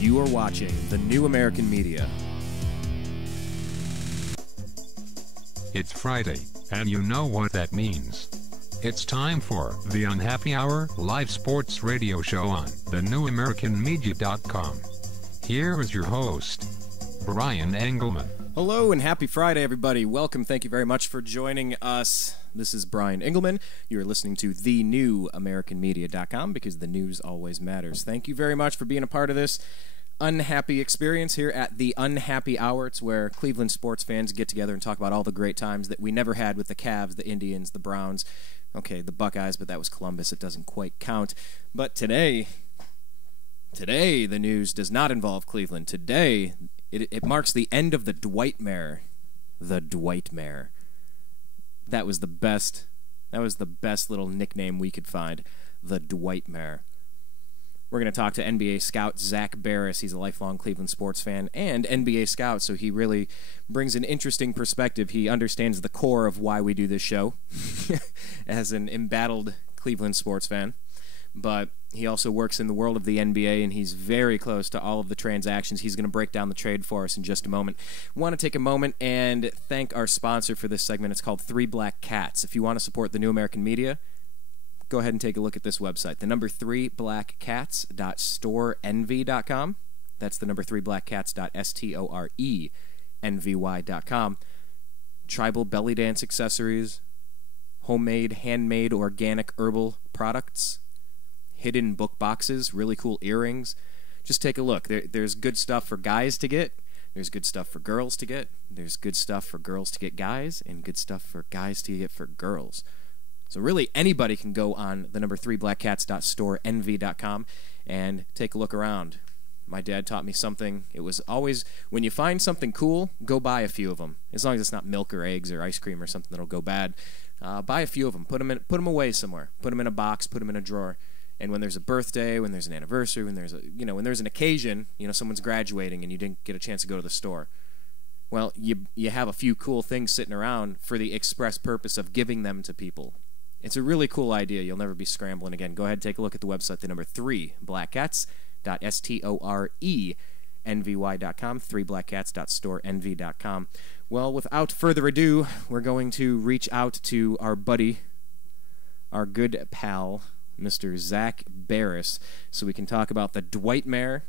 You are watching the New American Media. It's Friday, and you know what that means. It's time for the Unhappy Hour live sports radio show on thenewamericanmedia.com. Here is your host, Brian Engelman. Hello and happy Friday, everybody. Welcome. Thank you very much for joining us. This is Brian Engelman. You're listening to thenewamericanmedia.com because the news always matters. Thank you very much for being a part of this unhappy experience here at the Unhappy Hour. It's where Cleveland sports fans get together and talk about all the great times that we never had with the Cavs, the Indians, the Browns, okay, the Buckeyes, but that was Columbus. It doesn't quite count. But today, the news does not involve Cleveland. Today, it marks the end of the Dwight-Mare. The Dwight-Mare. That was the best little nickname we could find. The Dwight-Mare. We're going to talk to NBA scout Zak Baris. He's a lifelong Cleveland sports fan and NBA scout, so he really brings an interesting perspective. He understands the core of why we do this show as an embattled Cleveland sports fan. But he also works in the world of the NBA, and he's very close to all of the transactions. He's going to break down the trade for us in just a moment. I want to take a moment and thank our sponsor for this segment. It's called 3 Black Cats. If you want to support the New American Media, go ahead and take a look at this website. The number 3blackcats.storeenvy.com. That's the number 3blackcats.storeenvy.com. Tribal belly dance accessories, homemade, handmade, organic herbal products, hidden book boxes, really cool earrings. Just take a look. There's good stuff for guys to get. There's good stuff for girls to get. There's good stuff for girls to get guys, and good stuff for guys to get for girls. So really, anybody can go on the number 3blackcats.storeenvy.com and take a look around. My dad taught me something. It was always, when you find something cool, go buy a few of them. As long as it's not milk or eggs or ice cream or something that'll go bad. Buy a few of them. Put them away somewhere. Put them in a box. Put them in a drawer. And when there's a birthday, when there's an anniversary, when there's an occasion, someone's graduating and you didn't get a chance to go to the store. Well, you have a few cool things sitting around for the express purpose of giving them to people. It's a really cool idea. You'll never be scrambling again. Go ahead and take a look at the website, the number 3blackcats.storeenvy.com, 3blackcats.storeenvy.com. Well, without further ado, we're going to reach out to our buddy, our good pal, Mr. Zak Baris, so we can talk about the Dwight-Mare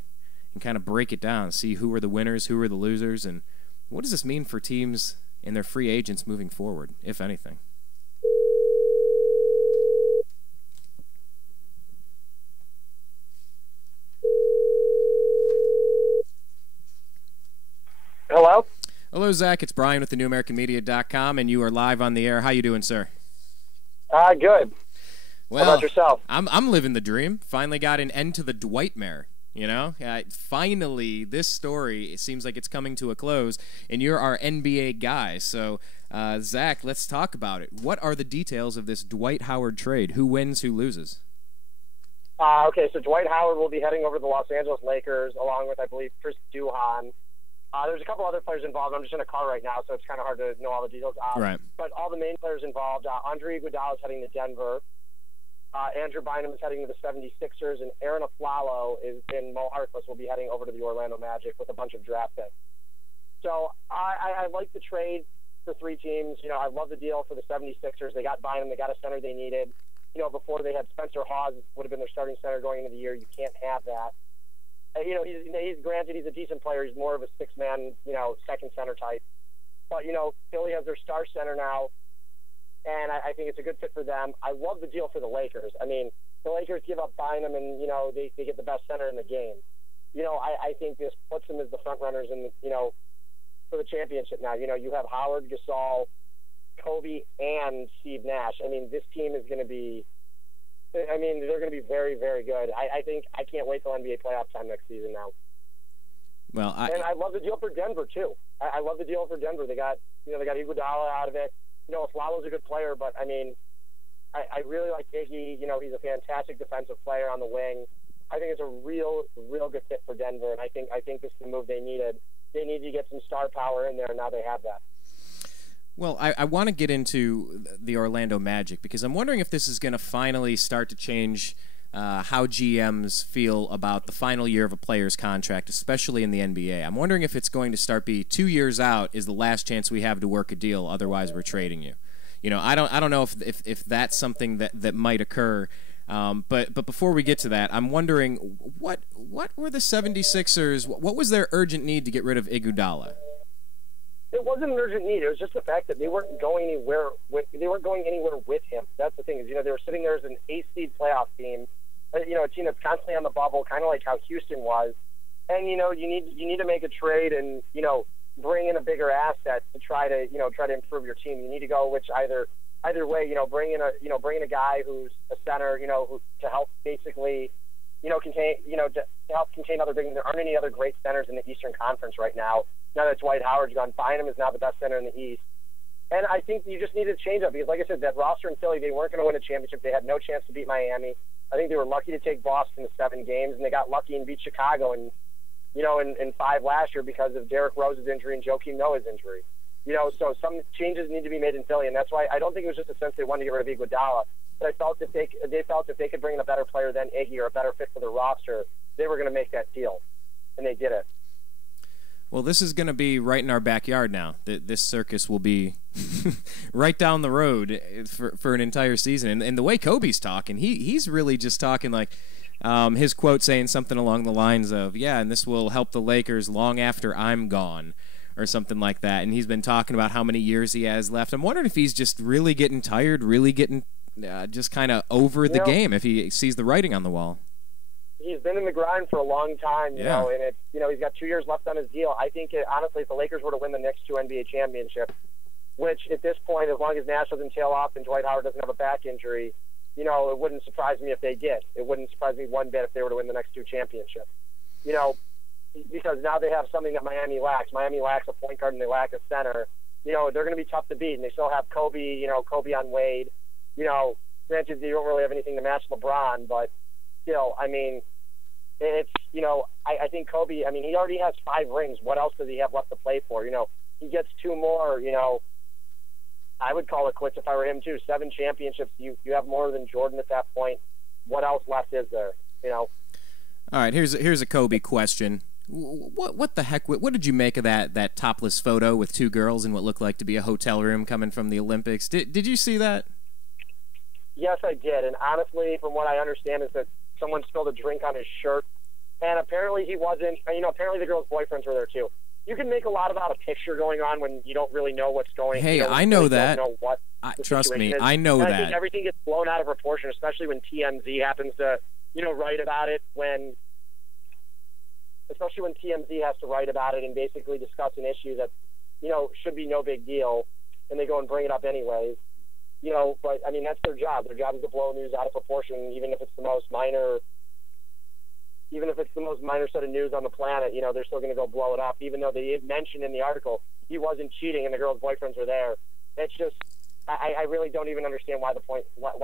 and kind of break it down, see who are the winners, who are the losers, and what does this mean for teams and their free agents moving forward, if anything. Hello? Hello, Zak. It's Brian with the NewAmericanMedia.com, and you are live on the air. How you doing, sir? Good. Well, how about yourself? I'm living the dream. Finally got an end to the Dwight-Mare. Finally, this story, it seems like it's coming to a close, and you're our NBA guy. So, Zak, let's talk about it. What are the details of this Dwight Howard trade? Who wins, who loses? Okay, so Dwight Howard will be heading over to the Los Angeles Lakers, along with, I believe, Chris Duhon. There's a couple other players involved. I'm just in a car right now, so it's kind of hard to know all the details. Right. But all the main players involved, Andre Iguodala is heading to Denver. Andrew Bynum is heading to the 76ers, and Aaron Aflalo and Mo Harkless will be heading over to the Orlando Magic with a bunch of draft picks. So I like the trade for three teams. I love the deal for the 76ers. They got Bynum. They got a center they needed. Before they had Spencer Hawes would have been their starting center going into the year. You can't have that. He's granted he's a decent player. He's more of a six-man, second center type. But, Philly has their star center now, and I think it's a good fit for them. I love the deal for the Lakers. I mean, the Lakers give up Bynum, and, they get the best center in the game. I think this puts them as the front runners in for the championship now. You have Howard, Gasol, Kobe, and Steve Nash. I mean, this team is going to be they're going to be very, very good. I think I can't wait till NBA playoff time next season now. Well, and I love the deal for Denver too. I love the deal for Denver. They got Iguodala out of it. Aflalo's a good player, but I I really like Iggy. He's a fantastic defensive player on the wing. I think it's a real good fit for Denver, and I think this is the move they needed. They needed to get some star power in there, and now they have that. Well, I want to get into the Orlando Magic because I'm wondering if this is going to finally start to change how GMs feel about the final year of a player's contract, especially in the NBA. I'm wondering if it's going to start be 2 years out is the last chance we have to work a deal. Otherwise, we're trading you. I don't know if that's something that might occur. But before we get to that, I'm wondering what were the 76ers? What was their urgent need to get rid of Iguodala? It wasn't an urgent need. It was just the fact that they weren't going anywhere. They weren't going anywhere with him. That's the thing. Is they were sitting there as an 8-seed playoff team. A team that's constantly on the bubble, kind of like how Houston was. And you need to make a trade and bring in a bigger asset to try to improve your team. You need to go either way. Bring in a guy who's a center. To help basically contain to help contain other big. There aren't any other great centers in the Eastern Conference right now. Now that Dwight Howard's gone, Bynum is now the best center in the East. And I think you just needed to change up because, like I said, that roster in Philly, they weren't going to win a championship. They had no chance to beat Miami. I think they were lucky to take Boston to 7 games, and they got lucky and beat Chicago in 5 last year because of Derrick Rose's injury and Joakim Noah's injury. So some changes need to be made in Philly, and that's why I don't think it was just a sense they wanted to get rid of Iguodala. But I felt if they could bring in a better player than Iggy or a better fit for the roster, they were going to make that deal, and they did it. Well, this is going to be right in our backyard now. This circus will be right down the road for an entire season. And the way Kobe's talking, he's really just talking like his quote saying something along the lines of, yeah, and this will help the Lakers long after I'm gone or something like that. And he's been talking about how many years he has left. I'm wondering if he's just really getting tired, really getting just kind of over the game, if he sees the writing on the wall. He's been in the grind for a long time, and it's he's got 2 years left on his deal. I think honestly, if the Lakers were to win the next 2 NBA championships, which at this point, as long as Nash doesn't tail off and Dwight Howard doesn't have a back injury, it wouldn't surprise me if they did. It wouldn't surprise me one bit if they were to win the next 2 championships. Because now they have something that Miami lacks. Miami lacks a point guard and they lack a center. They're going to be tough to beat, and they still have Kobe. Kobe on Wade. Granted, they don't really have anything to match LeBron, but still, I mean. It's, I think Kobe, he already has 5 rings. What else does he have left to play for? He gets 2 more, I would call it quits if I were him too. 7 championships. You have more than Jordan at that point. What else left is there, All right, here's a Kobe question. What the heck, what did you make of that topless photo with 2 girls in what looked like to be a hotel room coming from the Olympics? Did you see that? Yes, I did. And honestly, from what I understand is that someone spilled a drink on his shirt, and apparently he wasn't. Apparently the girls' boyfriends were there too. You can make a lot about a picture going on when you don't really know what's going. Hey, I know really that. Don't know what trust me, is. I know and that. I think everything gets blown out of proportion, especially when TMZ happens to, write about it. Especially when TMZ has to write about it and basically discuss an issue that, should be no big deal, and they go and bring it up anyways. But that's their job. Their job is to blow news out of proportion, even if it's the most minor set of news on the planet. They're still going to go blow it up, even though they mentioned in the article he wasn't cheating and the girls' boyfriends were there. It's just, I really don't even understand why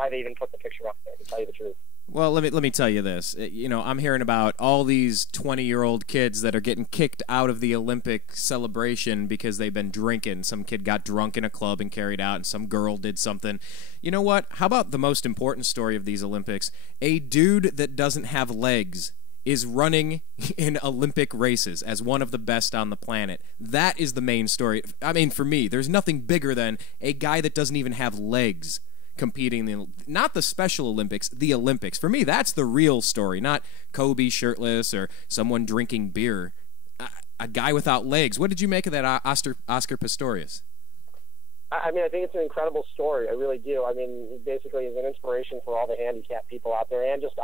they even put the picture up there, to tell you the truth. Well, let me tell you this. I'm hearing about all these 20-year-old kids that are getting kicked out of the Olympic celebration because they've been drinking. Some kid got drunk in a club and carried out, and some girl did something. You know what? How about the most important story of these Olympics? A dude that doesn't have legs is running in Olympic races as one of the best on the planet. That is the main story. For me, there's nothing bigger than a guy that doesn't even have legs competing in not the Special Olympics, the Olympics. For me, that's the real story, not Kobe shirtless or someone drinking beer. A guy without legs. What did you make of that, Oscar Pistorius? I think it's an incredible story. I really do. Basically, he's an inspiration for all the handicapped people out there and just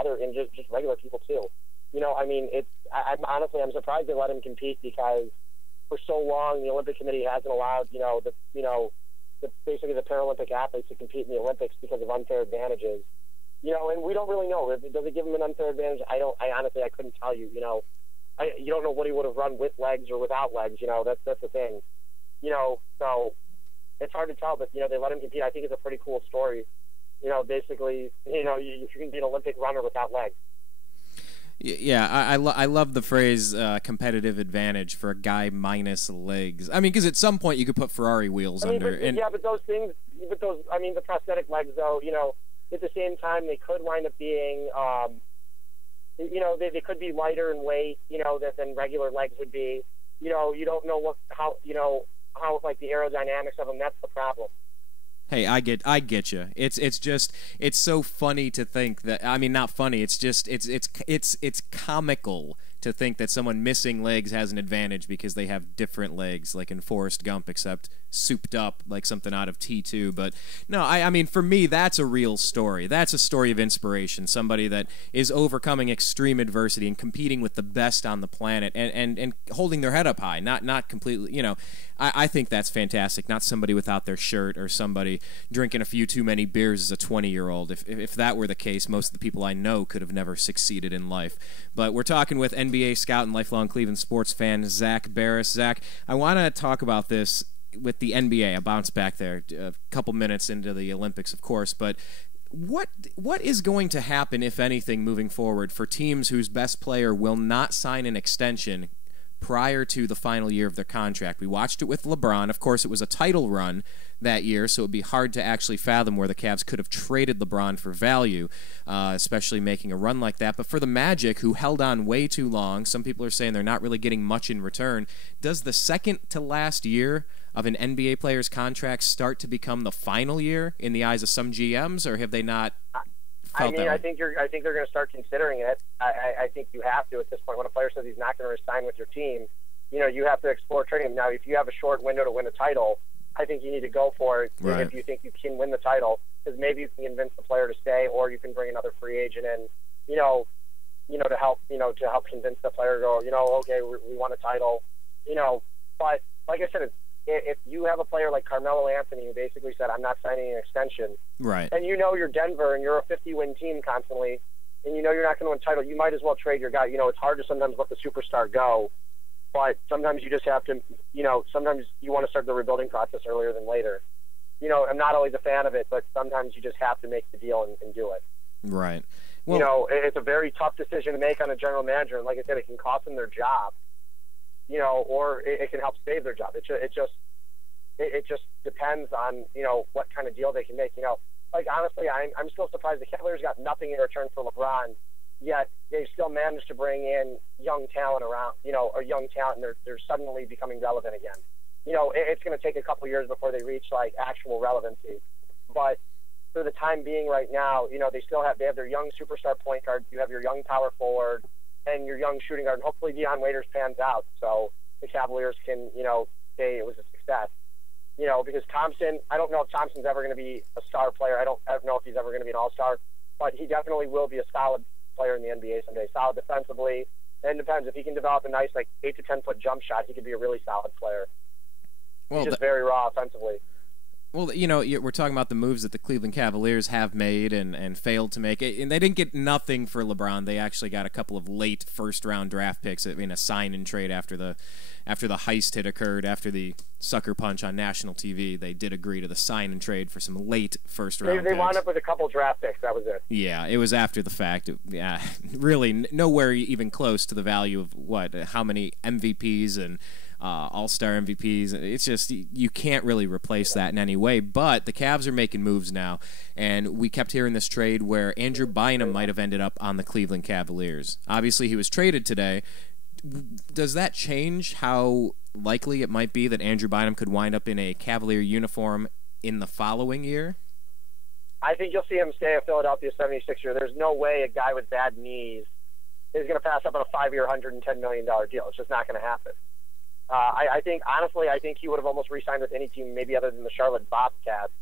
regular people too. I'm surprised they let him compete because for so long the Olympic Committee hasn't allowed basically the Paralympic athletes to compete in the Olympics because of unfair advantages. And we don't really know. Does it give him an unfair advantage? I honestly couldn't tell you. You don't know what he would have run with legs or without legs. That's the thing. So it's hard to tell. But they let him compete. I think it's a pretty cool story. Basically, you can be an Olympic runner without legs. Yeah, I love the phrase competitive advantage for a guy minus legs. Because at some point you could put Ferrari wheels under. But those things, the prosthetic legs, though, at the same time, they could wind up being, they could be lighter in weight, than regular legs would be. You don't know how like the aerodynamics of them. That's the problem. Hey, I get you. It's so funny to think that. I mean, not funny. It's just it's comical to think that someone missing legs has an advantage because they have different legs, like in Forrest Gump, except souped up like something out of T2. But no, I mean, for me, that's a real story. That's a story of inspiration. Somebody that is overcoming extreme adversity and competing with the best on the planet and holding their head up high, not completely, I think that's fantastic. Not somebody without their shirt or somebody drinking a few too many beers as a 20-year-old. If that were the case, most of the people I know could have never succeeded in life. But we're talking with NBA scout and lifelong Cleveland sports fan Zak Baris. Zak, I want to talk about this with the NBA. I bounce back there a couple minutes into the Olympics, of course, but what is going to happen, if anything, moving forward for teams whose best player will not sign an extension prior to the final year of their contract? We watched it with LeBron. Of course, it was a title run that year, so it would be hard to actually fathom where the Cavs could have traded LeBron for value, especially making a run like that. But for the Magic, who held on way too long, some people are saying they're not really getting much in return. Does the second to last year of an NBA player's contract start to become the final year in the eyes of some GMs, or have they not? I think they're going to start considering it. I think you have to at this point. When a player says he's not going to resign with your team, you have to explore trading him. Now, if you have a short window to win a title, I think you need to go for it. Right. If you think you can win the title, because maybe you can convince the player to stay, or you can bring another free agent in, to help convince the player to go, okay, we won a title, But like I said, if you have a player like Carmelo Anthony who basically said, I'm not signing an extension, right, and you're Denver and you're a 50-win team constantly, and you're not going to win a title, you might as well trade your guy. It's hard to sometimes let the superstar go, but sometimes you just have to, sometimes you want to start the rebuilding process earlier than later. I'm not always a fan of it, but sometimes you just have to make the deal and do it. Right. Well, it's a very tough decision to make on a general manager, and like I said, it can cost them their job. Or it can help save their job. It just depends on, what kind of deal they can make. Like, honestly, I'm still surprised the Cavaliers got nothing in return for LeBron, yet they still managed to bring in young talent around, or young talent, and they're suddenly becoming relevant again. It's going to take a couple years before they reach, like, actual relevancy. But for the time being right now, they have their young superstar point guard, you have your young power forward, and your young shooting guard, and hopefully Dion Waiters pans out so the Cavaliers can, say it was a success. Because Thompson, I don't know if Thompson's ever going to be a star player. I don't know if he's ever going to be an all-star, but he definitely will be a solid player in the NBA someday, solid defensively. And it depends. If he can develop a nice, 8 to 10-foot jump shot, he could be a really solid player. He's just very raw offensively. Well, we're talking about the moves that the Cleveland Cavaliers have made and failed to make. And they didn't get nothing for LeBron. They actually got a couple of late first-round draft picks in a sign-and-trade after the heist had occurred, after the sucker punch on national TV. They did agree to the sign-and-trade for some late first-round picks. They wound up with a couple draft picks. That was it. Yeah, it was after the fact. Yeah, really nowhere even close to the value of how many MVPs and all-star MVPs. It's just, you can't really replace that in any way. But the Cavs are making moves now, and we kept hearing this trade where Andrew Bynum might have ended up on the Cleveland Cavaliers. Obviously, he was traded today. Does that change how likely it might be that Andrew Bynum could wind up in a Cavalier uniform in the following year? I think you'll see him stay a Philadelphia 76er. There's no way a guy with bad knees is going to pass up on a 5-year, $110 million deal. It's just not going to happen. I think he would have almost re-signed with any team, maybe other than the Charlotte Bobcats,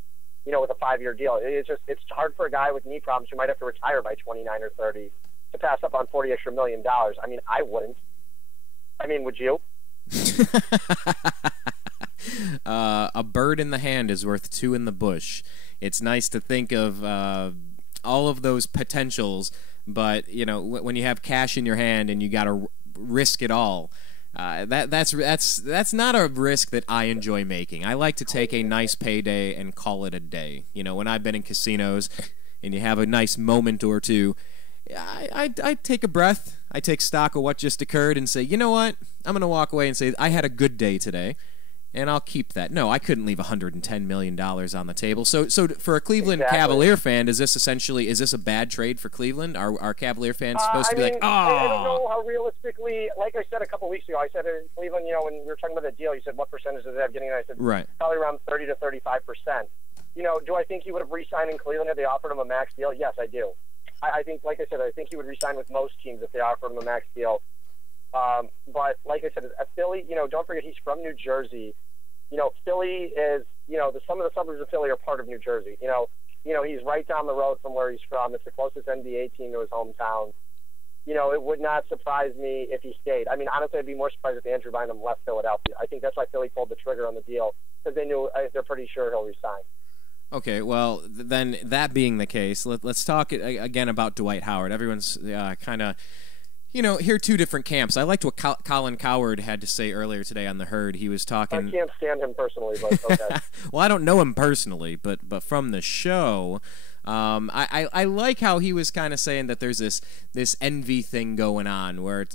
with a 5-year deal. It's hard for a guy with knee problems who might have to retire by 29 or 30 to pass up on $40 extra million. I mean, I wouldn't. I mean, would you? A bird in the hand is worth two in the bush. It's nice to think of all of those potentials, but when you have cash in your hand and you got to risk it all. That's not a risk that I enjoy making. I like to take a nice payday and call it a day. When I've been in casinos and you have a nice moment or two, I take a breath. I take stock of what just occurred and say, you know what? I'm going to walk away and say I had a good day today. and I'll keep that. No, I couldn't leave $110 million on the table. So for a Cleveland Exactly. Cavalier fan, is this a bad trade for Cleveland? Are Cavalier fans supposed to be like, oh? I don't know how realistically, like I said a couple weeks ago, I said in Cleveland, when we were talking about the deal, you said what percentage does it have getting in? I said right. Probably around 30 to 35%. Do I think he would have re-signed in Cleveland if they offered him a max deal? Yes, I do. I think, like I said, I think he would re-sign with most teams if they offered him a max deal. But like I said, a Philly, don't forget he's from New Jersey. Philly is, some of the suburbs of Philly are part of New Jersey. He's right down the road from where he's from. It's the closest NBA team to his hometown. It would not surprise me if he stayed. I mean, honestly, I'd be more surprised if Andrew Bynum left Philadelphia. I think that's why Philly pulled the trigger on the deal, because they're pretty sure he'll resign. Okay, well, then that being the case, let's talk again about Dwight Howard. Everyone's kind of, here are two different camps. I liked what Colin Cowherd had to say earlier today on The Herd. He was talking... I can't stand him personally, but okay. Well, I don't know him personally, but from the show... I like how he was kind of saying that there's this envy thing going on where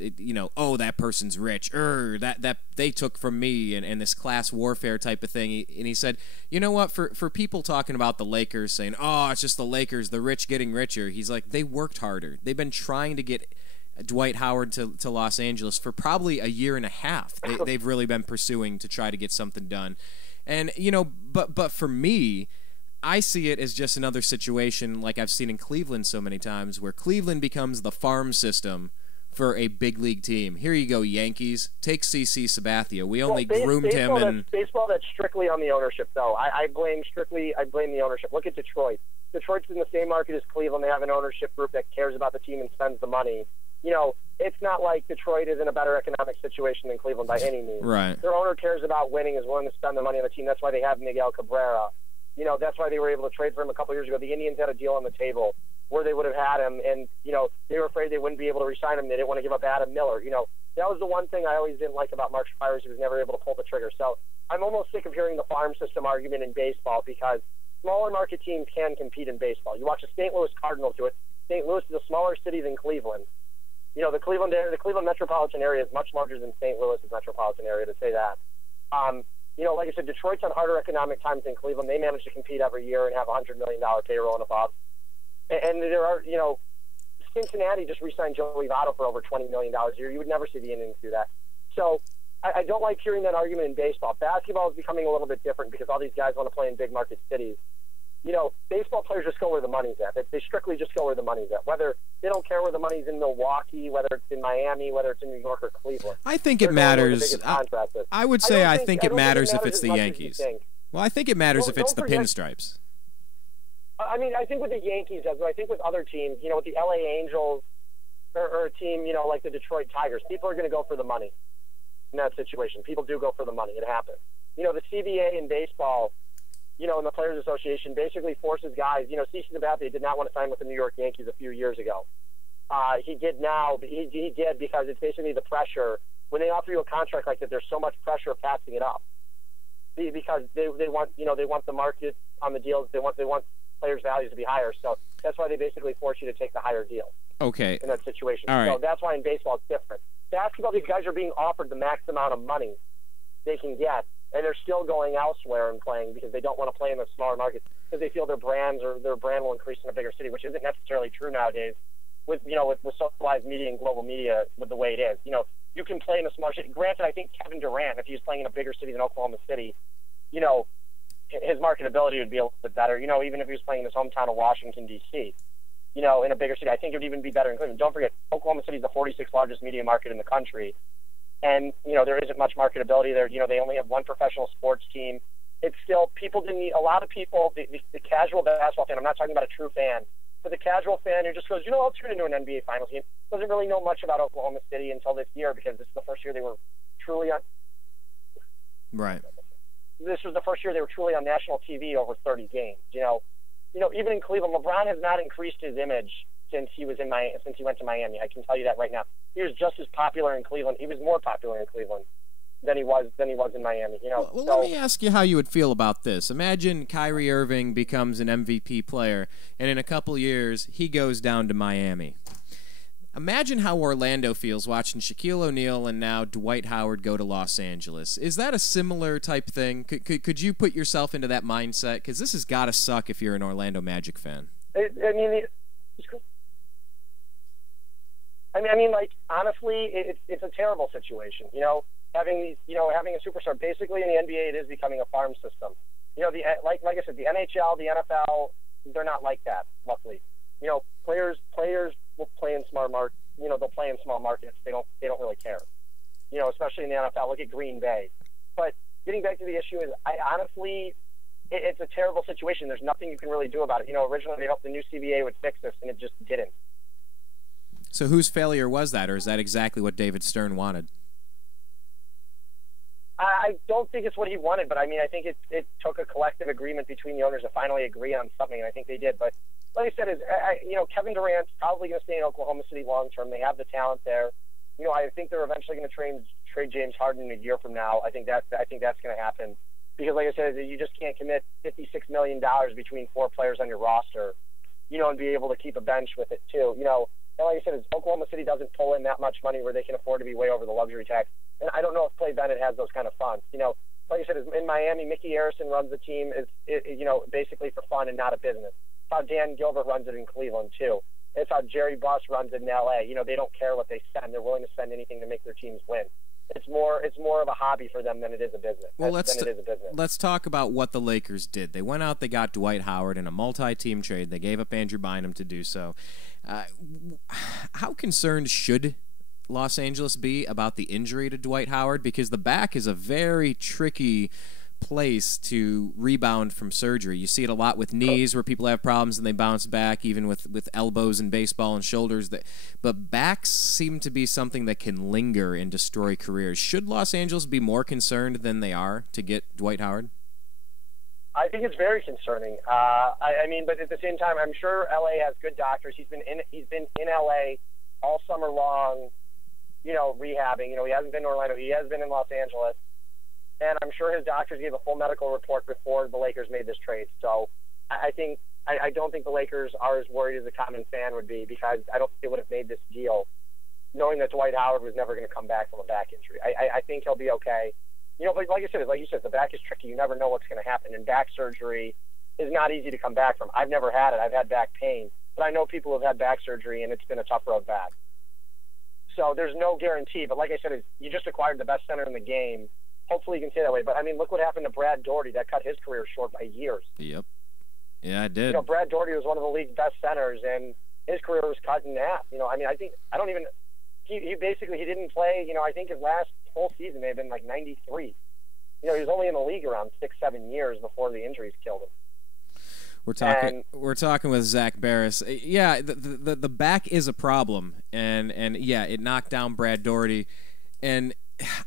oh, that person's rich, that they took from me, and this class warfare type of thing. And he said, you know what, for people talking about the Lakers saying, oh, it's just the Lakers, the rich getting richer, he's like, they worked harder. They've been trying to get Dwight Howard to Los Angeles for probably a year and a half. They've really been pursuing to try to get something done. And but for me, I see it as just another situation like I've seen in Cleveland so many times, where Cleveland becomes the farm system for a big league team. Here you go, Yankees. Take CC Sabathia. We only groomed him. And baseball, that's strictly on the ownership, though. I blame the ownership. Look at Detroit. Detroit's in the same market as Cleveland. They have an ownership group that cares about the team and spends the money. It's not like Detroit is in a better economic situation than Cleveland by any means. Right. Their owner cares about winning, is willing to spend the money on the team. That's why they have Miguel Cabrera. That's why they were able to trade for him a couple years ago. The Indians had a deal on the table where they would have had him, and, they were afraid they wouldn't be able to re-sign him. They didn't want to give up Adam Miller. That was the one thing I always didn't like about Mark Spires. He was never able to pull the trigger. So I'm almost sick of hearing the farm system argument in baseball, because smaller market teams can compete in baseball. You watch the St. Louis Cardinals do it. St. Louis is a smaller city than Cleveland. The Cleveland metropolitan area is much larger than St. Louis' metropolitan area, to say that. Like I said, Detroit's on harder economic times than Cleveland. They manage to compete every year and have a $100 million payroll and above. And there are, Cincinnati just re-signed Joey Votto for over $20 million a year. You would never see the Indians do that. So I don't like hearing that argument in baseball. Basketball is becoming a little bit different because all these guys want to play in big market cities. Baseball players just go where the money's at. They strictly just go where the money's at. Whether they don't care where the money's in Milwaukee, whether it's in Miami, whether it's in New York or Cleveland. I think it matters. I would say I think it matters if it's the Yankees. Well, I think it matters if it's the Pinstripes. I mean, I think with the Yankees, but I think with other teams, with the LA Angels or a team, like the Detroit Tigers, people are going to go for the money in that situation. People do go for the money. It happens. The CBA in baseball, and the Players Association basically forces guys. CC Sabathia did not want to sign with the New York Yankees a few years ago. He did now, but he did because it's basically the pressure. When they offer you a contract like that, there's so much pressure of passing it up because they want they want the market on the deals. They want players' values to be higher. So that's why they basically force you to take the higher deal. Okay. In that situation. All right. So that's why in baseball it's different. Basketball, these guys are being offered the max amount of money they can get, and they're still going elsewhere and playing because they don't want to play in the smaller markets because they feel their brand will increase in a bigger city, which isn't necessarily true nowadays with socialized media and global media with the way it is. You can play in a smaller city. Granted, I think Kevin Durant, if he was playing in a bigger city than Oklahoma City, his marketability would be a little bit better. Even if he was playing in his hometown of Washington, D.C., in a bigger city, I think it would even be better in Cleveland. Don't forget, Oklahoma City is the 46th largest media market in the country. And, there isn't much marketability there. They only have one professional sports team. It's still, people didn't need, a lot of people, the casual basketball fan, I'm not talking about a true fan, but the casual fan who just goes, I'll tune into an NBA Finals game, doesn't really know much about Oklahoma City until this year because this is the first year they were truly on. Right. This was the first year they were truly on national TV over 30 games. Even in Cleveland, LeBron has not increased his image since he went to Miami. I can tell you that right now. He was just as popular in Cleveland. He was more popular in Cleveland than he was in Miami. Well, let me ask you how you would feel about this. Imagine Kyrie Irving becomes an MVP player, and in a couple years he goes down to Miami. Imagine how Orlando feels watching Shaquille O'Neal and now Dwight Howard go to Los Angeles. Is that a similar type thing? Could you put yourself into that mindset? Because this has got to suck if you're an Orlando Magic fan. Like honestly, it's a terrible situation. Having a superstar. Basically, in the NBA, it is becoming a farm system. Like I said, the NHL, the NFL, they're not like that. Luckily, players will play in small markets. They'll play in small markets. They don't really care. Especially in the NFL. Look at Green Bay. But getting back to the issue is, it's a terrible situation. There's nothing you can really do about it. Originally they hoped the new CBA would fix this, and it just didn't. So whose failure was that, or is that exactly what David Stern wanted? I don't think it's what he wanted, but I think it took a collective agreement between the owners to finally agree on something, and I think they did. But like I said, Kevin Durant's probably going to stay in Oklahoma City long term. They have the talent there. I think they're eventually going to trade James Harden a year from now. I think that's going to happen because, like I said, you just can't commit $56 million between 4 players on your roster, and be able to keep a bench with it too. And like I said, Oklahoma City doesn't pull in that much money where they can afford to be way over the luxury tax. And I don't know if Clay Bennett has those kind of funds. Like I said, in Miami, Mickey Harrison runs the team, basically for fun and not a business. It's how Dan Gilbert runs it in Cleveland, too. It's how Jerry Buss runs it in L.A. They don't care what they spend. They're willing to spend anything to make their teams win. It's more of a hobby for them than it is a business. Well, let's talk about what the Lakers did. They went out, they got Dwight Howard in a multi-team trade. They gave up Andrew Bynum to do so. How concerned should Los Angeles be about the injury to Dwight Howard? Because the back is a very tricky place to rebound from surgery. You see it a lot with knees where people have problems and they bounce back, even with elbows in baseball and shoulders. But backs seem to be something that can linger and destroy careers. Should Los Angeles be more concerned than they are to get Dwight Howard? I think it's very concerning. But at the same time, I'm sure LA has good doctors. He's been in LA all summer long, rehabbing. He hasn't been in Orlando. He has been in Los Angeles. And I'm sure his doctors gave a full medical report before the Lakers made this trade. So I don't think the Lakers are as worried as a common fan would be, because I don't think they would have made this deal knowing that Dwight Howard was never going to come back from a back injury. I think he'll be okay. But like you said, the back is tricky. You never know what's going to happen. And back surgery is not easy to come back from. I've never had it. I've had back pain. But I know people who have had back surgery, and it's been a tough road back. So there's no guarantee. But like I said, you just acquired the best center in the game. Hopefully you can stay that way. But, look what happened to Brad Daugherty. That cut his career short by years. Yep. Yeah, I did. Brad Daugherty was one of the league's best centers, and his career was cut in half. He didn't play, I think his last full season may have been like 93. He was only in the league around 6-7 years before the injuries killed him. We're talking with Zak Baris. Yeah, the back is a problem, and yeah, it knocked down Brad Daugherty, and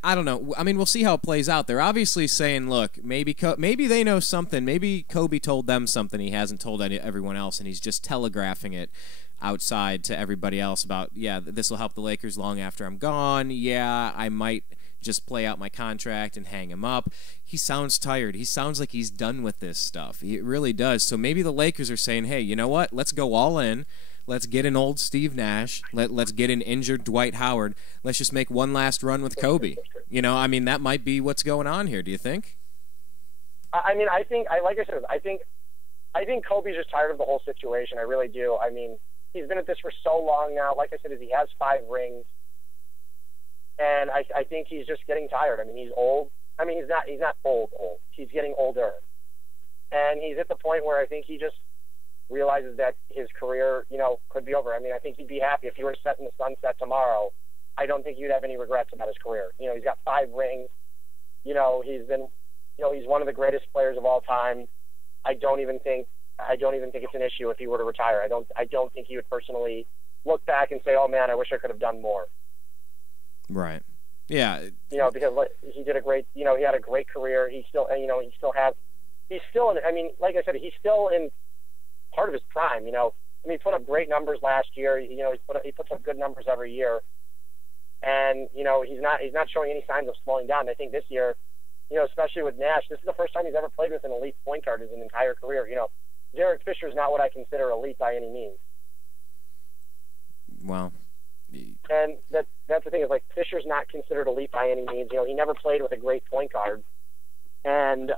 I don't know. We'll see how it plays out. They're obviously saying, look, maybe they know something. Maybe Kobe told them something he hasn't told everyone else, and he's just telegraphing it outside to everybody else about, yeah, this will help the Lakers long after I'm gone. Yeah, I might just play out my contract and hang him up. He sounds tired. He sounds like he's done with this stuff. He really does. So maybe the Lakers are saying, hey, you know what? Let's go all in. Let's get an old Steve Nash. Let's get an injured Dwight Howard. Let's just make one last run with Kobe. That might be what's going on here. Do you think? I think Kobe's just tired of the whole situation. I really do. He's been at this for so long now. Like I said, he has 5 rings, and I think he's just getting tired. He's old. He's not old. He's getting older, and he's at the point where I think he just realizes that his career, could be over. I think he'd be happy if he were set in the sunset tomorrow. I don't think he'd have any regrets about his career. He's got 5 rings. He's been, he's one of the greatest players of all time. I don't even think it's an issue if he were to retire. I don't think he would personally look back and say, "Oh man, I wish I could have done more." Right. Yeah. Because he did a great, he had a great career. He still, he's still in, like I said, he's still in part of his prime. He put up great numbers last year. He puts up good numbers every year, and he's not showing any signs of slowing down. I think this year, especially with Nash, this is the first time he's ever played with an elite point guard his entire career. Derek Fisher is not what I consider elite by any means. Well, And that's the thing is, like, Fisher's not considered elite by any means. He never played with a great point guard. And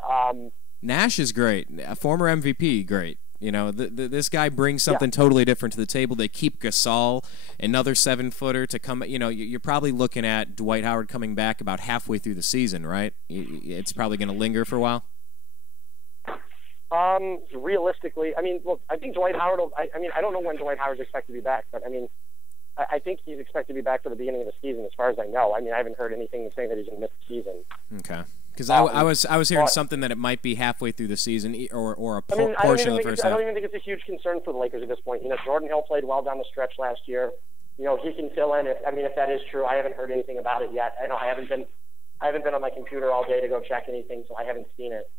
Nash is great. A former MVP, great. This guy brings something totally different to the table. They keep Gasol, another 7-footer, to come. You're probably looking at Dwight Howard coming back about halfway through the season, right? It's probably going to linger for a while. Realistically, look, I think Dwight Howard I don't know when Dwight Howard's expected to be back, but I think he's expected to be back for the beginning of the season, as far as I know. I haven't heard anything saying that he's going to miss the season. Okay. Because I was hearing something that it might be halfway through the season or a portion of the first half. I don't even think it's a huge concern for the Lakers at this point. Jordan Hill played well down the stretch last year. He can fill in if that is true. I haven't heard anything about it yet. I haven't been on my computer all day to go check anything, so I haven't seen it.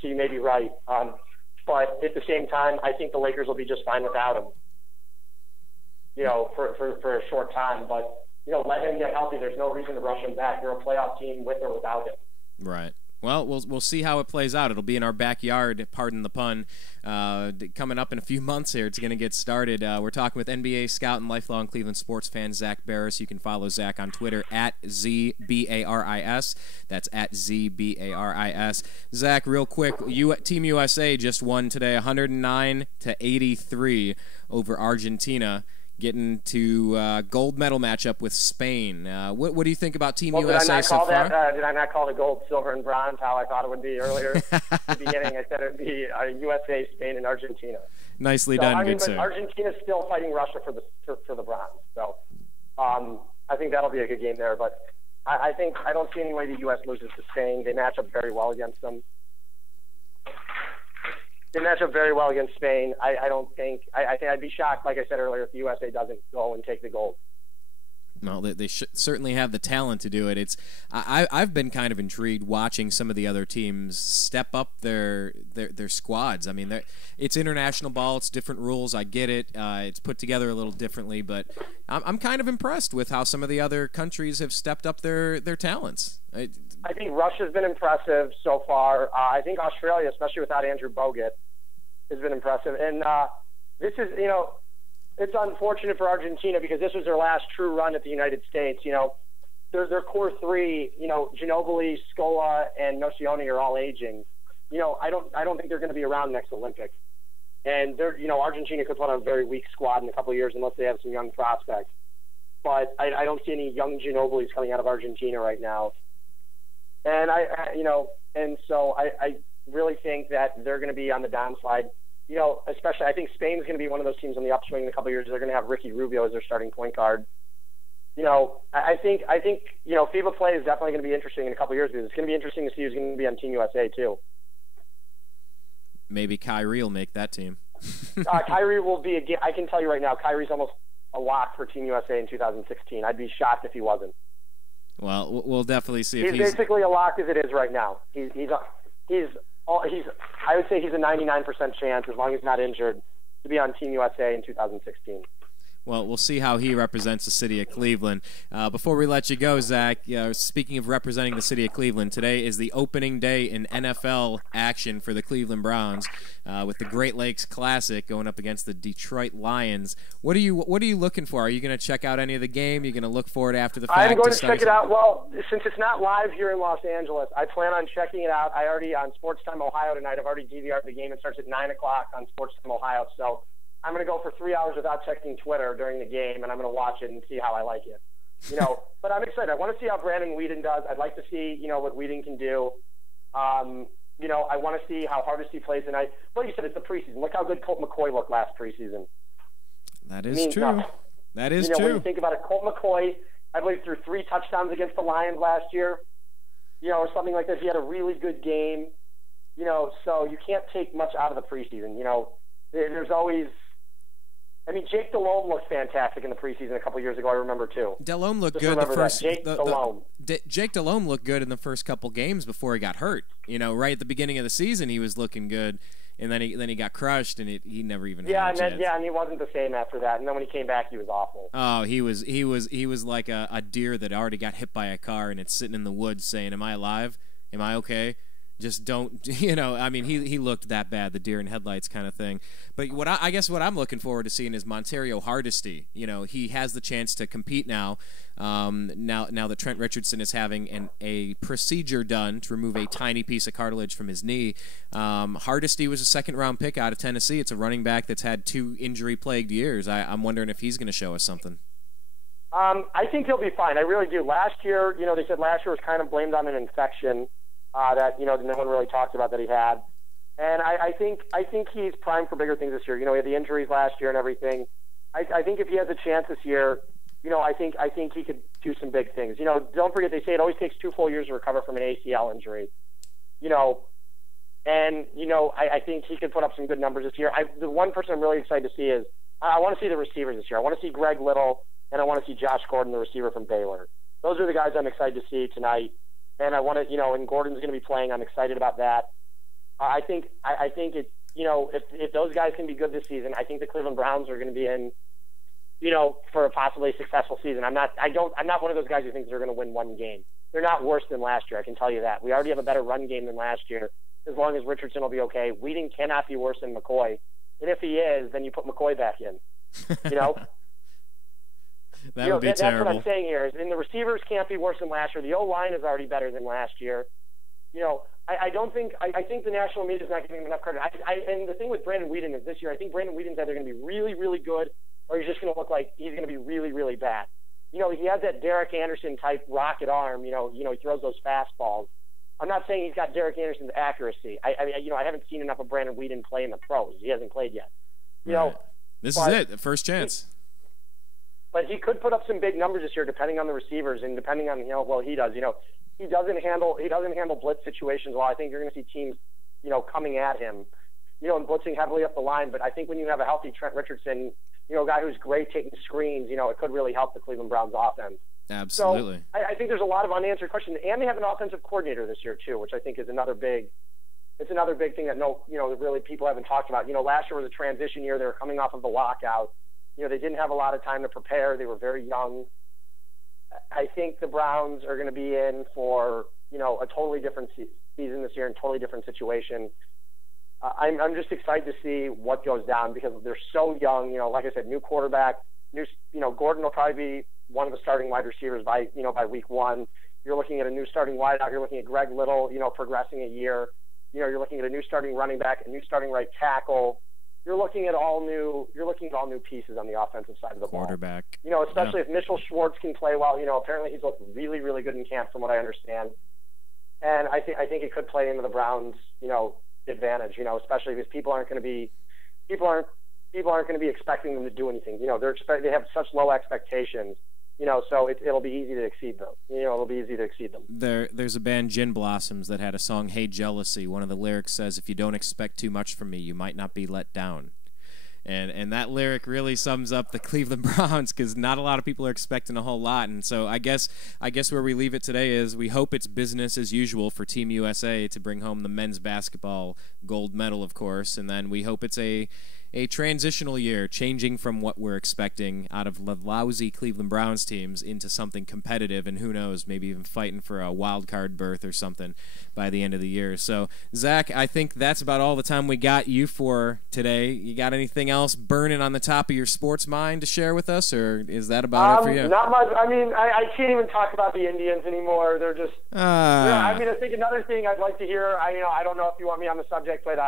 So you may be right. But at the same time, I think the Lakers will be just fine without him. For a short time. But let him get healthy. There's no reason to rush him back. You're a playoff team with or without him. Right. Well, we'll see how it plays out. It'll be in our backyard, pardon the pun, coming up in a few months here. It's going to get started. We're talking with NBA scout and lifelong Cleveland sports fan Zak Baris. You can follow Zak on Twitter at ZBARIS. That's at ZBARIS. Zak, real quick, Team USA just won today 109-83 over Argentina, getting to gold medal matchup with Spain. What do you think about Team USA so far? Did I not call it gold, silver, and bronze, how I thought it would be earlier at the beginning? I said it would be USA, Spain, and Argentina. Nicely done, good sir. Argentina's still fighting Russia for the bronze. So I think that'll be a good game there. But I don't see any way the U.S. loses to Spain. They match up very well against them. They match up very well against Spain. I think I'd be shocked, like I said earlier, if the USA doesn't go and take the gold. Well, they certainly have the talent to do it. I've been kind of intrigued watching some of the other teams step up their squads. It's international ball. It's different rules. I get it. It's put together a little differently, but I'm kind of impressed with how some of the other countries have stepped up their talents. I think Russia's been impressive so far. I think Australia, especially without Andrew Bogut, has been impressive. And this is, it's unfortunate for Argentina because this was their last true run at the United States. Their core three, Ginobili, Scola, and Nocioni are all aging. I don't think they're going to be around next Olympics. And Argentina could put on a very weak squad in a couple of years unless they have some young prospects. But I don't see any young Ginobilis coming out of Argentina right now. And so I really think that they're going to be on the downslide. Especially I think Spain's going to be one of those teams on the upswing in a couple of years. They're going to have Ricky Rubio as their starting point guard. I think FIBA play is definitely going to be interesting in a couple of years because it's going to be interesting to see who's going to be on Team USA too. Maybe Kyrie will make that team. Kyrie will be I can tell you right now, Kyrie's almost a lock for Team USA in 2016. I'd be shocked if he wasn't. Well, we'll definitely see. He's basically a lock as it is right now. I would say he's a 99% chance, as long as he's not injured, to be on Team USA in 2016. Well, we'll see how he represents the city of Cleveland. Before we let you go, Zak, speaking of representing the city of Cleveland, today is the opening day in NFL action for the Cleveland Browns with the Great Lakes Classic going up against the Detroit Lions. What are you looking for? Are you going to check out any of the game? Are you going to look for it after the fact? I'm going to check it out. Well, since it's not live here in Los Angeles, I plan on checking it out. I already, on Sports Time Ohio tonight, I've already DVR'd the game. It starts at 9 o'clock on Sports Time Ohio, so I'm going to go for 3 hours without checking Twitter during the game, and I'm going to watch it and see how I like it. But I'm excited. I want to see how Brandon Weeden does. I'd like to see, what Weeden can do. I want to see how Hardesty plays tonight. Like you said, it's the preseason. Look how good Colt McCoy looked last preseason. That is true. That is true. When you think about it, Colt McCoy, I believe, threw 3 touchdowns against the Lions last year, or something like this. He had a really good game. So you can't take much out of the preseason. There's always – Jake Delhomme looked fantastic in the preseason a couple years ago. I remember too. Delhomme looked good Jake Delhomme looked good in the first couple games before he got hurt. Right at the beginning of the season, he was looking good, and then he got crushed, and he never even had a chance. And he wasn't the same after that. And then when he came back, he was awful. Oh, he was like a deer that already got hit by a car, and it's sitting in the woods saying, "Am I alive? Am I okay?" Just don't, I mean, he looked that bad, the deer in headlights kind of thing. But I guess what I'm looking forward to seeing is Montario Hardesty. He has the chance to compete now. Now that Trent Richardson is having a procedure done to remove a tiny piece of cartilage from his knee. Hardesty was a second-round pick out of Tennessee. It's a running back that's had 2 injury-plagued years. I'm wondering if he's going to show us something. I think he'll be fine. I really do. Last year, they said last year was kind of blamed on an infection that no one really talked about that he had. And I think he's primed for bigger things this year. He had the injuries last year and everything. I think if he has a chance this year, I think he could do some big things. Don't forget they say it always takes 2 full years to recover from an ACL injury. I think he could put up some good numbers this year. The one person I'm really excited to see is I want to see the receivers this year. I want to see Greg Little, and I want to see Josh Gordon, the receiver from Baylor. Those are the guys I'm excited to see tonight. And I want to, and Gordon's going to be playing. I'm excited about that. I think it, if those guys can be good this season, I think the Cleveland Browns are going to be in, for a possibly successful season. I'm not one of those guys who thinks they're going to win one game. They're not worse than last year. I can tell you that. We already have a better run game than last year, as long as Richardson will be okay. Whedon cannot be worse than McCoy. And if he is, then you put McCoy back in, That would be that's terrible. What I'm saying here is, the receivers can't be worse than last year. The O-line is already better than last year. I think the national media is not giving him enough credit. And the thing with Brandon Whedon is this year, I think Brandon Whedon's either going to be really, really good, or he's just going to look like he's going to be really, really bad. He has that Derek Anderson type rocket arm. He throws those fastballs. I'm not saying he's got Derek Anderson's accuracy. I haven't seen enough of Brandon Whedon play in the pros. He hasn't played yet. Right. This is it, the first chance. But he could put up some big numbers this year, depending on the receivers and depending on he does. He doesn't handle blitz situations well. I think you're going to see teams, coming at him, and blitzing heavily up the line. But I think when you have a healthy Trent Richardson, a guy who's great taking screens, it could really help the Cleveland Browns offense. Absolutely. So I think there's a lot of unanswered questions, and they have an offensive coordinator this year too, which I think is another big thing that really people haven't talked about. Last year was a transition year. They were coming off of the lockout. They didn't have a lot of time to prepare. They were very young. I think the Browns are going to be in for, a totally different season this year and totally different situation. I'm just excited to see what goes down because they're so young. Like I said, new quarterback, Gordon will probably be one of the starting wide receivers by week 1. You're looking at a new starting wideout. You're looking at Greg Little, progressing a year. You're looking at a new starting running back, a new starting right tackle. You're looking at all new pieces on the offensive side of the ball. Quarterback. Especially if Mitchell Schwartz can play well. Apparently he's looked really, really good in camp from what I understand. And I think it could play into the Browns, advantage, especially because people aren't going to be expecting them to do anything. They have such low expectations. So it'll be easy to exceed them. It'll be easy to exceed them. There's a band, Gin Blossoms, that had a song, Hey Jealousy. One of the lyrics says, if you don't expect too much from me, you might not be let down. And that lyric really sums up the Cleveland Browns because not a lot of people are expecting a whole lot. And so I guess where we leave it today is we hope it's business as usual for Team USA to bring home the men's basketball gold medal, of course. And then we hope it's a transitional year, changing from what we're expecting out of the lousy Cleveland Browns teams into something competitive, and who knows, maybe even fighting for a wild card berth or something by the end of the year. So, Zach, I think that's about all the time we got you for today. You got anything else burning on the top of your sports mind to share with us, or is that about it for you? Not much. I mean, I can't even talk about the Indians anymore. They're just. I think another thing I'd like to hear. I don't know if you want me on the subject, but.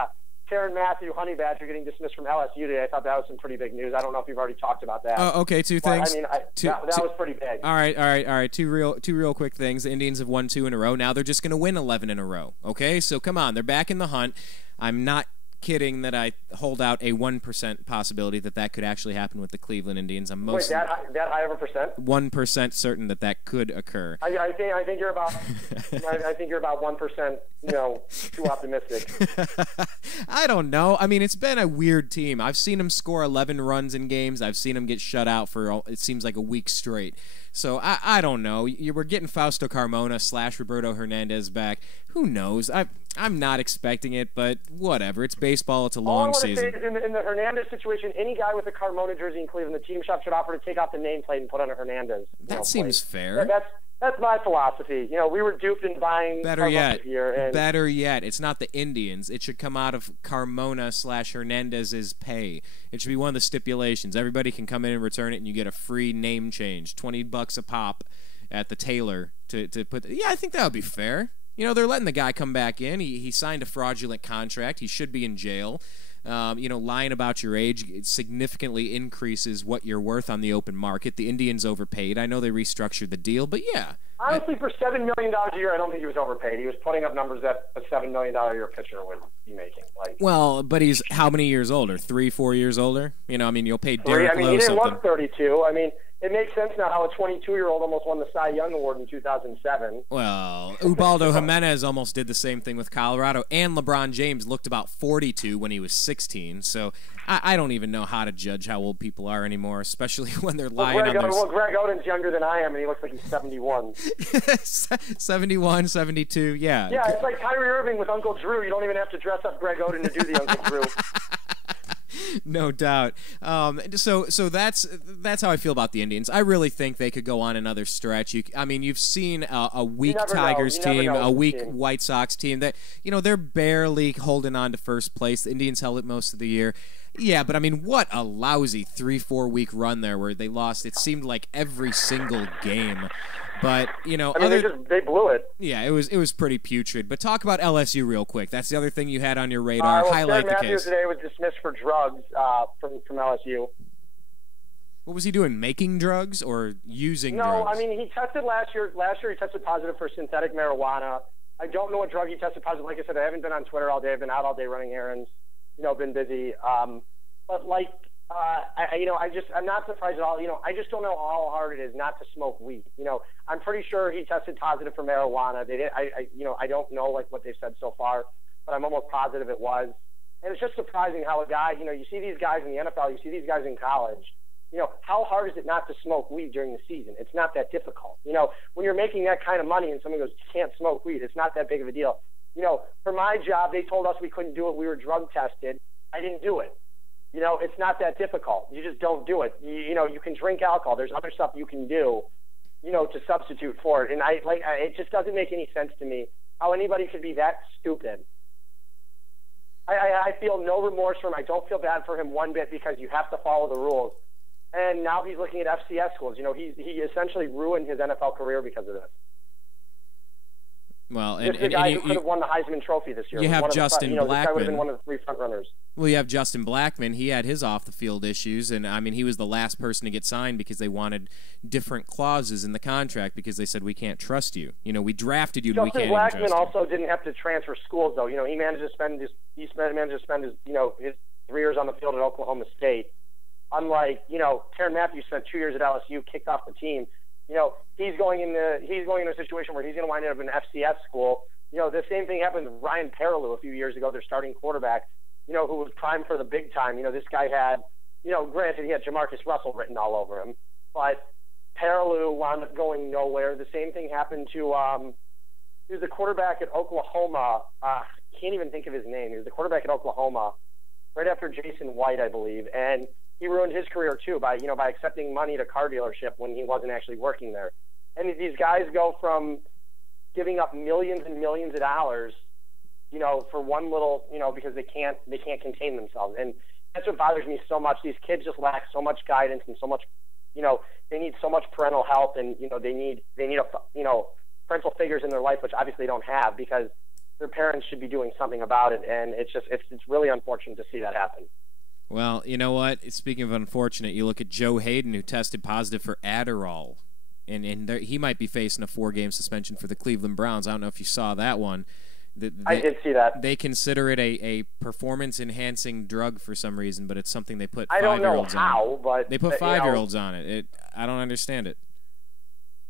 Tyrann Mathieu, Honey Badger, getting dismissed from LSU today. I thought that was some pretty big news. I don't know if you've already talked about that. Oh, okay, two things. That was pretty big. All right. Two real quick things. The Indians have won 2 in a row. Now they're just going to win 11 in a row. Okay, so come on, they're back in the hunt. I'm not kidding that I hold out a 1% possibility that could actually happen with the Cleveland Indians. I'm most that high of a percent? 1% certain that could occur. I think you're about 1%, too optimistic. I don't know. I mean, it's been a weird team. I've seen them score 11 runs in games. I've seen them get shut out for it seems like a week straight. So I don't know. We're getting Fausto Carmona / Roberto Hernandez back. Who knows? I'm not expecting it, but whatever. It's baseball. It's a long season. All I want to say is in the Hernandez situation, any guy with a Carmona jersey in Cleveland, the team shop should offer to take off the nameplate and put on a Hernandez. That seems fair. That's my philosophy. You know, we were duped into buying Better yet, here. And better yet, it's not the Indians. It should come out of Carmona/Hernandez's pay. It should be one of the stipulations. Everybody can come in and return it, and you get a free name change, $20 a pop at the tailor to put. Yeah, I think that would be fair. You know, they're letting the guy come back in. He signed a fraudulent contract. He should be in jail. You know, lying about your age significantly increases what you're worth on the open market. The Indians overpaid. I know they restructured the deal, but yeah. Honestly, for $7 million a year, I don't think he was overpaid. He was putting up numbers that a $7 million a year pitcher would be making. Well, but he's how many years older? 3-4 years older? You know, I mean, you'll pay Derek Lowe he didn't something. look 32. I mean, it makes sense now how a 22-year-old almost won the Cy Young Award in 2007. Well, Ubaldo Jimenez almost did the same thing with Colorado, and LeBron James looked about 42 when he was 16. So I don't even know how to judge how old people are anymore, especially when they're lying on their... Well, Greg Oden's younger than I am, and he looks like he's 71. 71, 72, yeah. Yeah, it's like Kyrie Irving with Uncle Drew. You don't even have to dress up Greg Oden to do the Uncle Drew. No doubt. So that's how I feel about the Indians. I really think they could go on another stretch. I mean, you've seen a weak Tigers team, a weak White Sox team that, you know, they're barely holding on to first place. The Indians held it most of the year. Yeah, but I mean, what a lousy 3-4 week run there where they lost. It seemed like every single game. But, you know, I mean, they blew it. Yeah, it was pretty putrid. But talk about LSU real quick. That's the other thing you had on your radar. Highlight the Mathieu case. Today was dismissed for drugs from LSU. What was he doing? Making drugs or using drugs? No, I mean, he tested last year. Last year he tested positive for synthetic marijuana. I don't know what drug he tested positive. Like I said, I haven't been on Twitter all day. I've been out all day running errands. You know, been busy. But like, I'm not surprised at all. You know, I just don't know how hard it is not to smoke weed. You know, I'm pretty sure he tested positive for marijuana. They did. I don't know like what they've said so far, but I'm almost positive it was. And it's just surprising how a guy, you know, you see these guys in the NFL, you see these guys in college. You know, how hard is it not to smoke weed during the season? It's not that difficult. You know, when you're making that kind of money and someone goes, you can't smoke weed, it's not that big of a deal. You know, for my job, they told us we couldn't do it. We were drug tested. I didn't do it. You know, it's not that difficult. You just don't do it. You know, you can drink alcohol. There's other stuff you can do, you know, to substitute for it. And it just doesn't make any sense to me how anybody could be that stupid. I feel no remorse for him. I don't feel bad for him one bit because you have to follow the rules. And now he's looking at FCS schools. You know, he essentially ruined his NFL career because of this. Well, this is the guy who could have won the Heisman Trophy this year. You have Justin Blackmon. This guy would have been one of the 3 front runners. Well, you have Justin Blackmon. He had his off-the-field issues, and, I mean, he was the last person to get signed because they wanted different clauses in the contract because they said, we can't trust you. You know, we drafted you, and we can't even trust you. Justin Blackmon also didn't have to transfer schools, though. You know, he managed to spend his his 3 years on the field at Oklahoma State. Unlike, you know, Tyrann Mathieu spent 2 years at LSU, kicked off the team. You know, he's going into a situation where he's going to wind up in an FCS school. You know, the same thing happened with Ryan Perrilloux a few years ago, their starting quarterback, you know, who was primed for the big time. You know, this guy had, you know, granted he had Jamarcus Russell written all over him, but Perrilloux wound up going nowhere. The same thing happened to he was the quarterback at Oklahoma. Can't even think of his name. He was the quarterback at Oklahoma right after Jason White, I believe, and he ruined his career too by accepting money at a car dealership when he wasn't actually working there. And these guys go from giving up millions and millions of dollars, you know, for one little, you know, because they can't contain themselves. And that's what bothers me so much. These kids just lack so much guidance and so much, you know, they need so much parental help, and you know, they need parental figures in their life, which obviously they don't have because their parents should be doing something about it. And it's really unfortunate to see that happen. Well, you know what? Speaking of unfortunate, you look at Joe Haden, who tested positive for Adderall, and he might be facing a 4-game suspension for the Cleveland Browns. I don't know if you saw that one. I did see that. They consider it a performance-enhancing drug for some reason, but it's something they put 5-year-olds on. I don't know how, but... They put 5-year-olds on it. I don't understand it.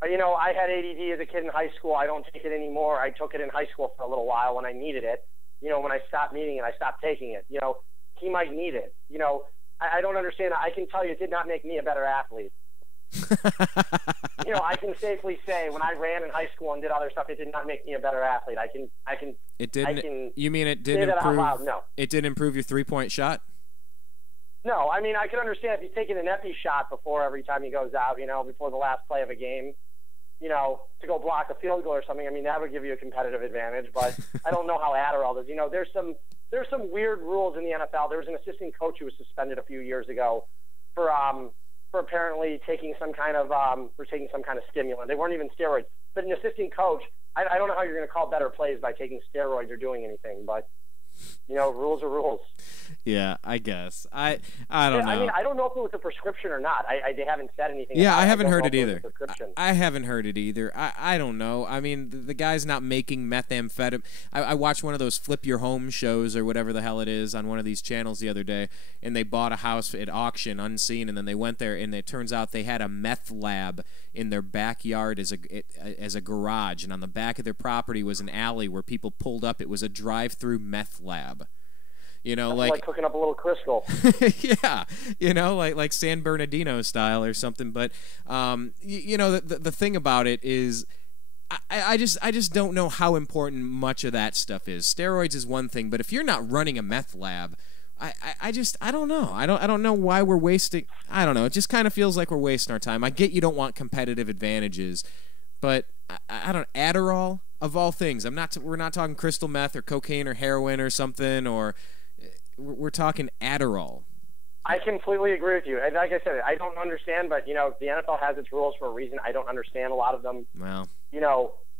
You know, I had ADD as a kid in high school. I don't take it anymore. I took it in high school for a little while when I needed it. You know, when I stopped needing it, I stopped taking it. You know, he might need it. You know, I don't understand. I can tell you it did not make me a better athlete. You know, I can safely say when I ran in high school and did other stuff, it did not make me a better athlete. It didn't. You mean it didn't say that improve? Out loud. No. It didn't improve your 3-point shot? No, I mean I can understand if he's taking an epi shot before every time he goes out. You know, before the last play of a game. to go block a field goal or something, I mean, that would give you a competitive advantage. But I don't know how Adderall does. There's some weird rules in the NFL. There was an assistant coach who was suspended a few years ago for apparently taking some kind of stimulant. They weren't even steroids, but an assistant coach. I don't know how you're going to call better plays by taking steroids or doing anything, but rules are rules. Yeah, I guess. I don't know. I mean, I don't know if it was a prescription or not. They haven't said anything. Yeah, I haven't heard it either. I haven't heard it either. I don't know. I mean, the guy's not making methamphetamine. I watched one of those Flip Your Home shows or whatever the hell it is on one of these channels the other day, and they bought a house at auction unseen, and then they went there, and it turns out they had a meth lab in their backyard as a garage, and on the back of their property was an alley where people pulled up. It was a drive-through meth lab. Like cooking up a little crystal. Yeah, like San Bernardino style or something. But the thing about it is, I just don't know how important much of that stuff is. Steroids is one thing, but if you're not running a meth lab, I don't know. I don't know why we're wasting. I don't know. It just kind of feels like we're wasting our time. I get you don't want competitive advantages, but I don't. Adderall of all things. We're not talking crystal meth or cocaine or heroin or something, or we're talking Adderall. I completely agree with you. And like I said, I don't understand, but the NFL has its rules for a reason. I don't understand a lot of them. Well,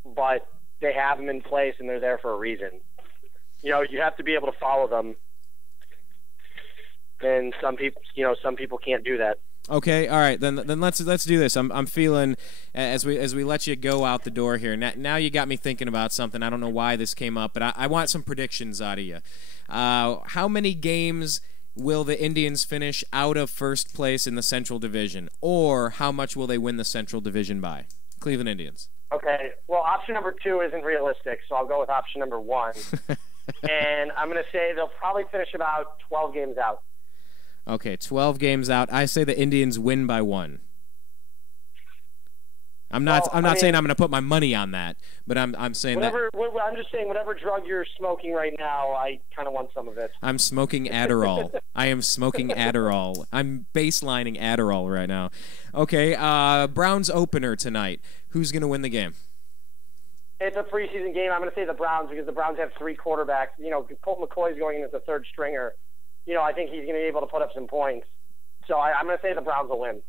but they have them in place and they're there for a reason. You have to be able to follow them. And some people can't do that. Okay, all right, then let's do this. I'm feeling as we let you go out the door here. Now you got me thinking about something. I don't know why this came up, but I want some predictions out of you. How many games will the Indians finish out of first place in the Central Division, or how much will they win the Central Division by? Cleveland Indians. Okay, well, option number 2 isn't realistic, so I'll go with option number 1. And I'm going to say they'll probably finish about 12 games out. Okay, 12 games out. I say the Indians win by 1. I'm not saying I'm going to put my money on that, but I'm saying I'm just saying whatever drug you're smoking right now, I kind of want some of it. I'm smoking Adderall. I am smoking Adderall. I'm baselining Adderall right now. Okay, Browns opener tonight. Who's going to win the game? It's a preseason game. I'm going to say the Browns because the Browns have 3 quarterbacks. Colt McCoy's going in as the third stringer. I think he's going to be able to put up some points. So I'm going to say the Browns will win.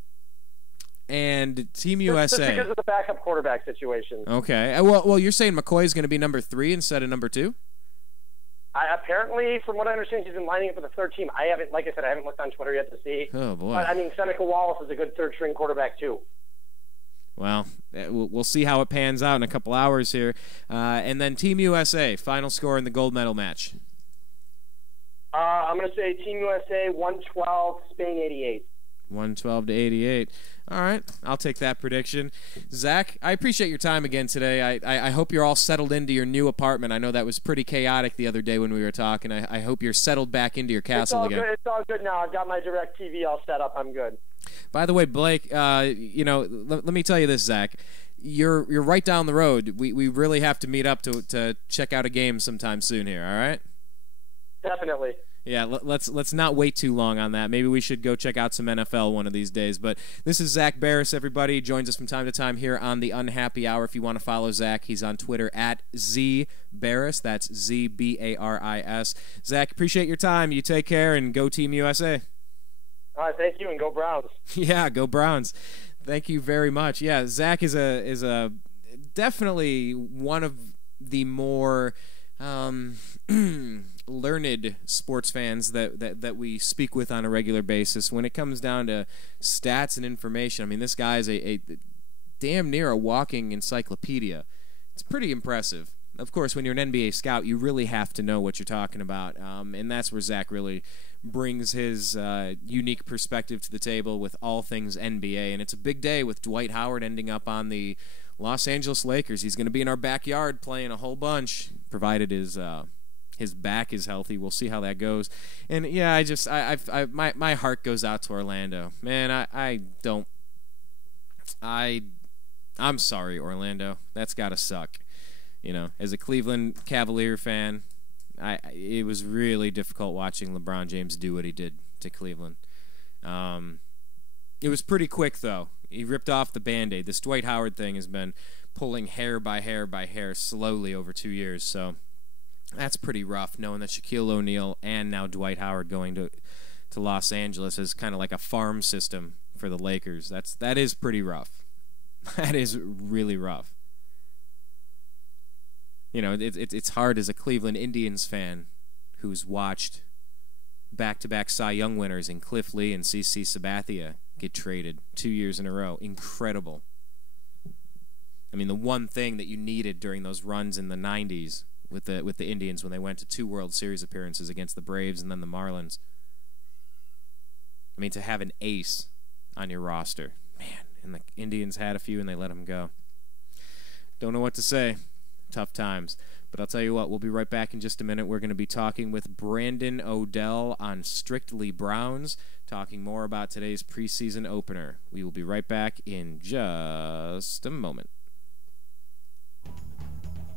And Team USA. Just because of the backup quarterback situation. Okay. Well, you're saying McCoy's going to be number 3 instead of number 2? Apparently, from what I understand, he's been lining up for the third team. I haven't looked on Twitter yet to see. Oh, boy. But, Seneca Wallace is a good third-string quarterback, too. Well, we'll see how it pans out in a couple hours here. And then Team USA, final score in the gold medal match. I'm going to say Team USA 112, Spain 88. 112 to 88. All right, I'll take that prediction. Zach, I appreciate your time again today. I hope you're all settled into your new apartment. I know that was pretty chaotic the other day when we were talking. I hope you're settled back into your castle again. It's all good now. I've got my direct TV all set up. I'm good. By the way, Blake, let me tell you this, Zach. You're right down the road. We really have to meet up to check out a game sometime soon here, all right? Definitely. Yeah, let's not wait too long on that. Maybe we should go check out some NFL one of these days. But this is Zak Baris, everybody. He joins us from time to time here on the Unhappy Hour. If you want to follow Zach, he's on Twitter at @ZBaris. That's ZBARIS. Zach, appreciate your time. You take care and go Team USA. All right, thank you, and go Browns. Yeah, go Browns. Thank you very much. Yeah, Zach is a definitely one of the more learned sports fans that we speak with on a regular basis. When it comes down to stats and information, I mean, this guy is a damn near a walking encyclopedia. It's pretty impressive. Of course, when you're an NBA scout, you really have to know what you're talking about, and that's where Zach really brings his unique perspective to the table with all things NBA. And it's a big day with Dwight Howard ending up on the Los Angeles Lakers. He's going to be in our backyard playing a whole bunch, provided his back is healthy. We'll see how that goes. And yeah, my heart goes out to Orlando. Man, I'm sorry, Orlando. That's got to suck. As a Cleveland Cavalier fan, it was really difficult watching LeBron James do what he did to Cleveland. It was pretty quick, though. He ripped off the Band-Aid. This Dwight Howard thing has been pulling hair by hair by hair slowly over 2 years, so that's pretty rough, knowing that Shaquille O'Neal and now Dwight Howard going to Los Angeles is kind of like a farm system for the Lakers. That is pretty rough. That is really rough. You know, it's hard as a Cleveland Indians fan who's watched back-to-back Cy Young winners in Cliff Lee and CC Sabathia get traded 2 years in a row. Incredible. I mean, the one thing that you needed during those runs in the 90s with the Indians when they went to 2 World Series appearances against the Braves and then the Marlins. I mean, to have an ace on your roster. Man, and the Indians had a few and they let him go. Don't know what to say. Tough times. But I'll tell you what, we'll be right back in just a minute. We're going to be talking with Brandon Odell on Strictly Browns, talking more about today's preseason opener. We will be right back in just a moment.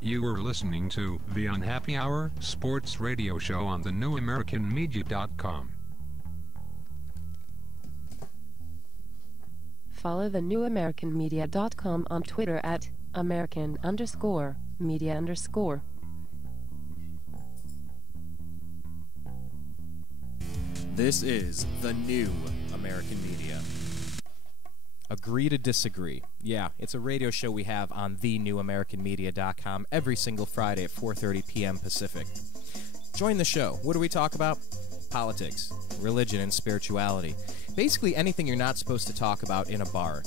You are listening to The Unhappy Hour Sports Radio Show on the NewAmericanMedia.com. Follow the NewAmericanMedia.com on Twitter at American_Media_. This is the New American Media. Agree to disagree. Yeah, it's a radio show we have on thenewamericanmedia.com every single Friday at 4:30 p.m. Pacific. Join the show. What do we talk about? Politics, religion, and spirituality. Basically anything you're not supposed to talk about in a bar.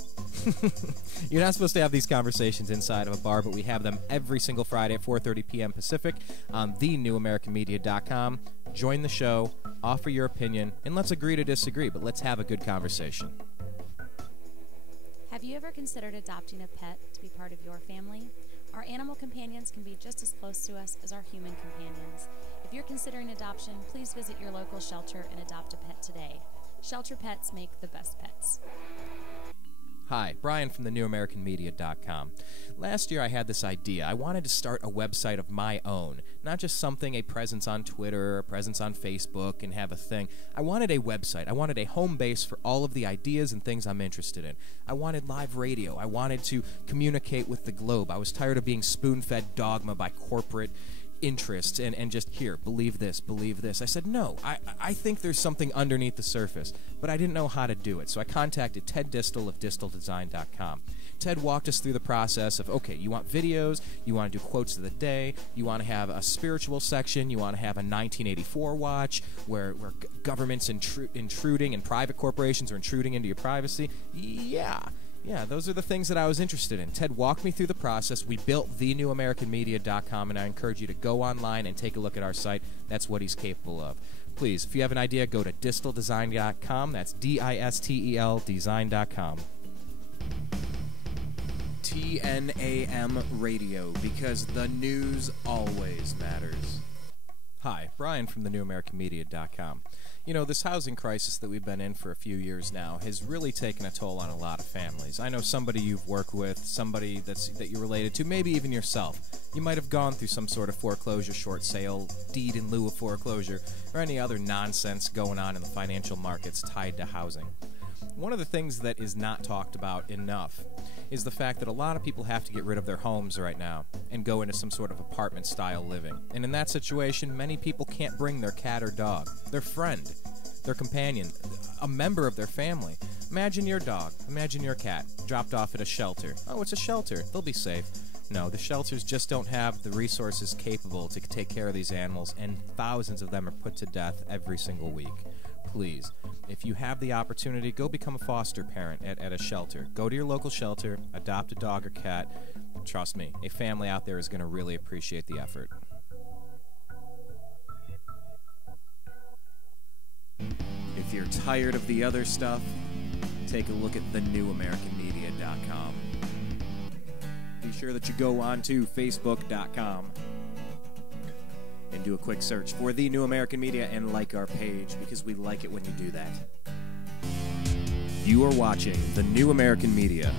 You're not supposed to have these conversations inside of a bar, but we have them every single Friday at 4:30 p.m. Pacific on thenewamericanmedia.com. Join the show, offer your opinion, and let's agree to disagree, but let's have a good conversation. Have you ever considered adopting a pet to be part of your family? Our animal companions can be just as close to us as our human companions. If you're considering adoption, please visit your local shelter and adopt a pet today. Shelter pets make the best pets. Hi, Brian from the NewAmericanMedia.com. Last year I had this idea. I wanted to start a website of my own, not just a presence on Twitter, a presence on Facebook, and have a thing. I wanted a website. I wanted a home base for all of the ideas and things I'm interested in. I wanted live radio. I wanted to communicate with the globe. I was tired of being spoon-fed dogma by corporate interests and just, here, believe this, believe this. I said, no, I think there's something underneath the surface, but I didn't know how to do it. So I contacted Ted Distel of DistelDesign.com. Ted walked us through the process of, okay, you want videos, you want to do quotes of the day, you want to have a spiritual section, you want to have a 1984 watch where government's intruding and private corporations are intruding into your privacy. Yeah, those are the things that I was interested in. Ted walked me through the process. We built thenewamericanmedia.com, and I encourage you to go online and take a look at our site. That's what he's capable of. Please, if you have an idea, go to disteldesign.com. That's DISTEL design.com. TNAM Radio, because the news always matters. Hi, Brian from the NewAmericanMedia.com. You know, this housing crisis that we've been in for a few years now has really taken a toll on a lot of families. I know somebody you've worked with, somebody that you're related to, maybe even yourself. You might have gone through some sort of foreclosure, short sale, deed in lieu of foreclosure, or any other nonsense going on in the financial markets tied to housing. One of the things that is not talked about enough is the fact that a lot of people have to get rid of their homes right now and go into some sort of apartment-style living. And in that situation, many people can't bring their cat or dog, their friend, their companion, a member of their family. Imagine your dog, imagine your cat, dropped off at a shelter. Oh, it's a shelter. They'll be safe. No, the shelters just don't have the resources capable to take care of these animals, and thousands of them are put to death every single week. Please, if you have the opportunity, go become a foster parent at a shelter. Go to your local shelter, adopt a dog or cat. Trust me, a family out there is going to really appreciate the effort. If you're tired of the other stuff, take a look at thenewamericanmedia.com. Be sure that you go on to facebook.com and do a quick search for The New American Media and like our page, because we like it when you do that. You are watching The New American Media.